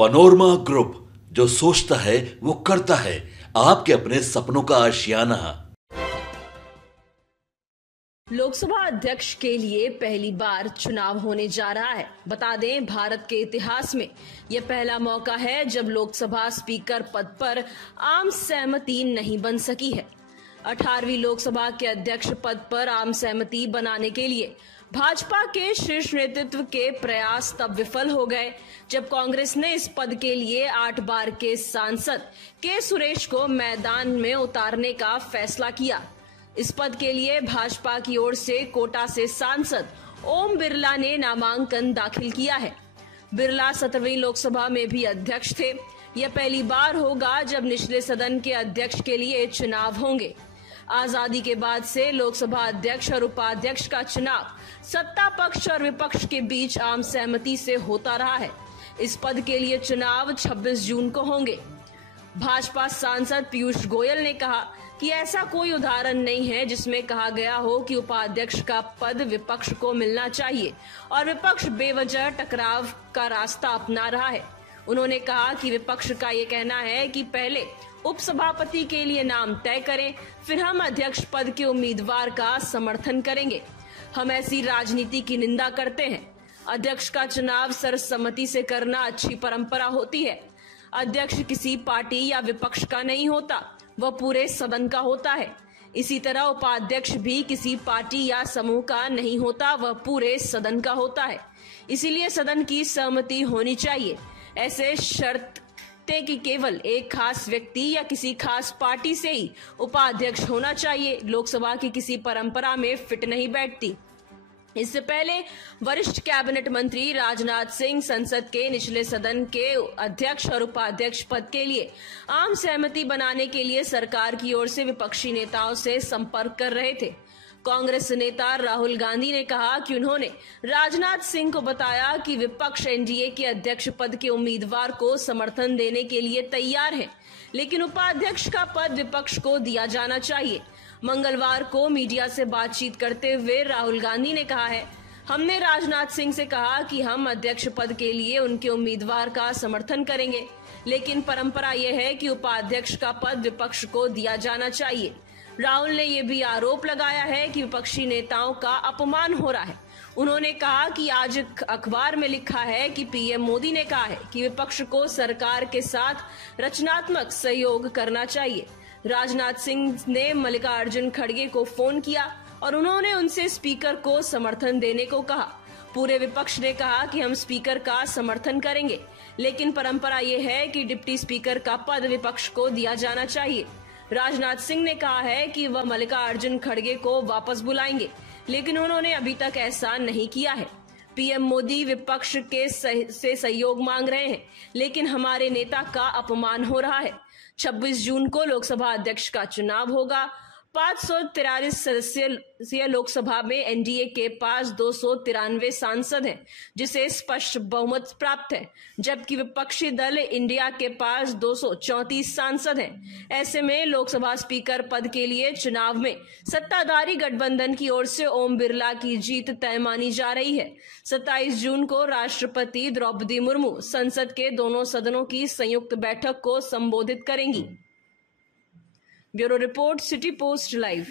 Panorama group, जो सोचता है वो करता है। आपके अपने सपनों का आशियाना। लोकसभा अध्यक्ष के लिए पहली बार चुनाव होने जा रहा है। बता दें, भारत के इतिहास में यह पहला मौका है जब लोकसभा स्पीकर पद पर आम सहमति नहीं बन सकी है। 18वीं लोकसभा के अध्यक्ष पद पर आम सहमति बनाने के लिए भाजपा के शीर्ष नेतृत्व के प्रयास तब विफल हो गए जब कांग्रेस ने इस पद के लिए 8 बार के सांसद के सुरेश को मैदान में उतारने का फैसला किया। इस पद के लिए भाजपा की ओर से कोटा से सांसद ओम बिरला ने नामांकन दाखिल किया है। बिरला 17वीं लोकसभा में भी अध्यक्ष थे। यह पहली बार होगा जब निचले सदन के अध्यक्ष के लिए चुनाव होंगे। आजादी के बाद से लोकसभा अध्यक्ष और उपाध्यक्ष का चुनाव सत्ता पक्ष और विपक्ष के बीच आम सहमति से होता रहा है। इस पद के लिए चुनाव 26 जून को होंगे। भाजपा सांसद पीयूष गोयल ने कहा कि ऐसा कोई उदाहरण नहीं है जिसमें कहा गया हो कि उपाध्यक्ष का पद विपक्ष को मिलना चाहिए और विपक्ष बेवजह टकराव का रास्ता अपना रहा है। उन्होंने कहा कि विपक्ष का ये कहना है कि पहले उपसभापति के लिए नाम तय करें, फिर हम अध्यक्ष पद के उम्मीदवार का समर्थन करेंगे। हम ऐसी राजनीति की निंदा करते हैं। अध्यक्ष का चुनाव सर्वसम्मति से करना अच्छी परंपरा होती है। अध्यक्ष किसी पार्टी या विपक्ष का नहीं होता, वह पूरे सदन का होता है। इसी तरह उपाध्यक्ष भी किसी पार्टी या समूह का नहीं होता, वह पूरे सदन का होता है। इसीलिए सदन की सहमति होनी चाहिए। ऐसे शर्त कि केवल एक खास व्यक्ति या किसी खास पार्टी से ही उपाध्यक्ष होना चाहिए, लोकसभा की किसी परंपरा में फिट नहीं बैठती। इससे पहले वरिष्ठ कैबिनेट मंत्री राजनाथ सिंह संसद के निचले सदन के अध्यक्ष और उपाध्यक्ष पद के लिए आम सहमति बनाने के लिए सरकार की ओर से विपक्षी नेताओं से संपर्क कर रहे थे। कांग्रेस नेता राहुल गांधी ने कहा कि उन्होंने राजनाथ सिंह को बताया कि विपक्ष एनडीए के अध्यक्ष पद के उम्मीदवार को समर्थन देने के लिए तैयार है, लेकिन उपाध्यक्ष का पद विपक्ष को दिया जाना चाहिए। मंगलवार को मीडिया से बातचीत करते हुए राहुल गांधी ने कहा है, हमने राजनाथ सिंह से कहा कि हम अध्यक्ष पद के लिए उनके उम्मीदवार का समर्थन करेंगे, लेकिन परंपरा यह है कि उपाध्यक्ष का पद विपक्ष को दिया जाना चाहिए। राहुल ने यह भी आरोप लगाया है कि विपक्षी नेताओं का अपमान हो रहा है। उन्होंने कहा कि आज अखबार में लिखा है कि पीएम मोदी ने कहा है कि विपक्ष को सरकार के साथ रचनात्मक सहयोग करना चाहिए। राजनाथ सिंह ने मल्लिकार्जुन खड़गे को फोन किया और उन्होंने उनसे स्पीकर को समर्थन देने को कहा। पूरे विपक्ष ने कहा कि हम स्पीकर का समर्थन करेंगे, लेकिन परंपरा यह है कि डिप्टी स्पीकर का पद विपक्ष को दिया जाना चाहिए। राजनाथ सिंह ने कहा है कि वह मल्लिकार्जुन खड़गे को वापस बुलाएंगे, लेकिन उन्होंने अभी तक ऐसा नहीं किया है। पीएम मोदी विपक्ष के से सहयोग मांग रहे हैं, लेकिन हमारे नेता का अपमान हो रहा है। 26 जून को लोकसभा अध्यक्ष का चुनाव होगा। 543 सदस्यीय लोकसभा में एनडीए के पास 293 सांसद हैं, जिसे स्पष्ट बहुमत प्राप्त है, जबकि विपक्षी दल इंडिया के पास 234 सांसद हैं। ऐसे में लोकसभा स्पीकर पद के लिए चुनाव में सत्ताधारी गठबंधन की ओर से ओम बिरला की जीत तय मानी जा रही है। 27 जून को राष्ट्रपति द्रौपदी मुर्मू संसद के दोनों सदनों की संयुक्त बैठक को संबोधित करेंगी। Bureau report, city post live.